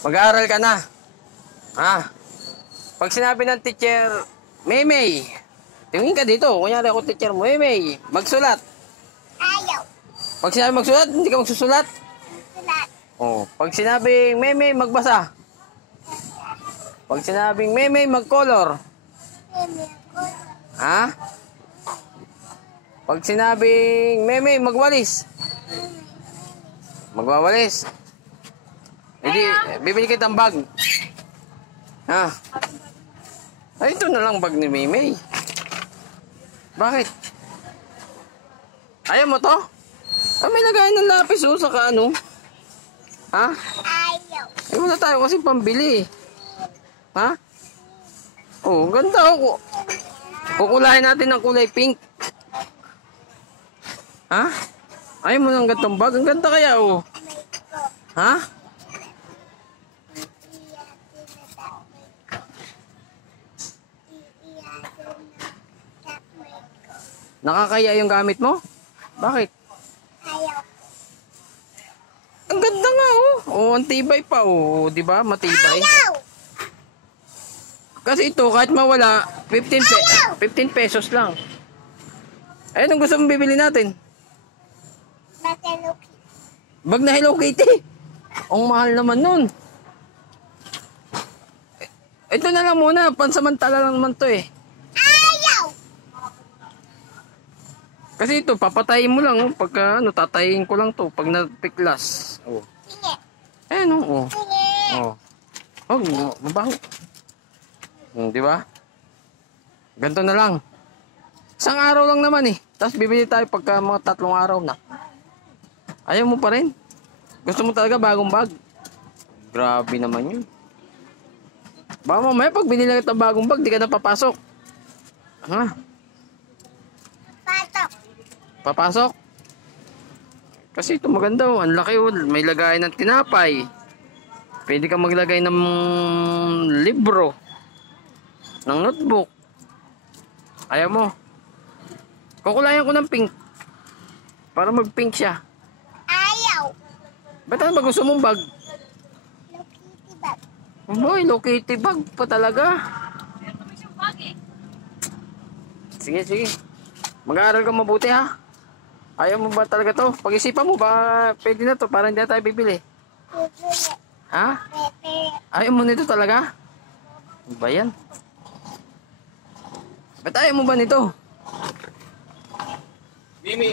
Mag-aaral ka na. Ha? Pag sinabi ng teacher, Maymay, tingin ka dito. Kunyari ako teacher mo, Maymay, magsulat. Ayaw. Pag sinabi magsulat, hindi ka magsusulat. Sulat. Oh, pag sinabing Maymay, magbasa. Pag sinabing Maymay, mag-color. Meme ako. Ha? Pag sinabing Maymay, magwalis. Magwawalis. Hindi, bibili kitang bag. Ha? Ay, ito na lang bag ni Maymay. Bakit? Ayaw mo to? Ah, may lagayan ng lapis sa ano? Ha? Ayaw. Ay, wala tayo kasi pambili. Ha? Oh, ganda ako. Kukulahin natin ng kulay pink. Ha? Ayaw mo ng gantong bag? Ang ganda kaya, oh. Ha? Nakakaya yung gamit mo? Bakit? Ayaw. Ang ganda nga, oh. Oh, ang tibay pa, oh. Di ba? Matibay. Ayaw. Kasi ito, kahit mawala, 15 pesos lang. Ay, anong gusto mong bibili natin? Bataluki. Bag na Hello Kitty. Ang mahal naman nun. Ito na lang muna. Pansamantala lang naman to eh. Ayaw. Kasi ito, papatayin mo lang. Oh. Pagka, tatayin ko lang to. Pag napiklas. Oh. Sige. Ayan, oh. Sige. Oh. Oh, mabaho. Di ba? Ganito na lang. Isang araw lang naman eh. Tapos bibili tayo pagka mga 3 araw na. Ayaw mo pa rin? Gusto mo talaga bagong bag? Grabe naman yun. Baka mamaya pag binili kita bagong bag, di ka na papasok. Ha? Patok. Papasok? Kasi ito maganda oh. Ang laki oh. May lagay ng tinapay. Pwede ka maglagay ng libro. Ng notebook. Ayaw mo. Kukulayan ko ng pink. Para mag-pink siya. Ayaw. Ba't ano ba gusto mong bag? Lokiti bag. Boy, Hello Kitty bag pa talaga. Sige, sige. Mag-aaral ka mabuti ha. Ayaw mo ba talaga to? Pag-isipan mo ba pwede na to para hindi na tayo bibili? Bibili. Ha? Bibili. Ayaw mo nito talaga? Ano ba yan? Ba't ayaw mo ba nito? Mimi,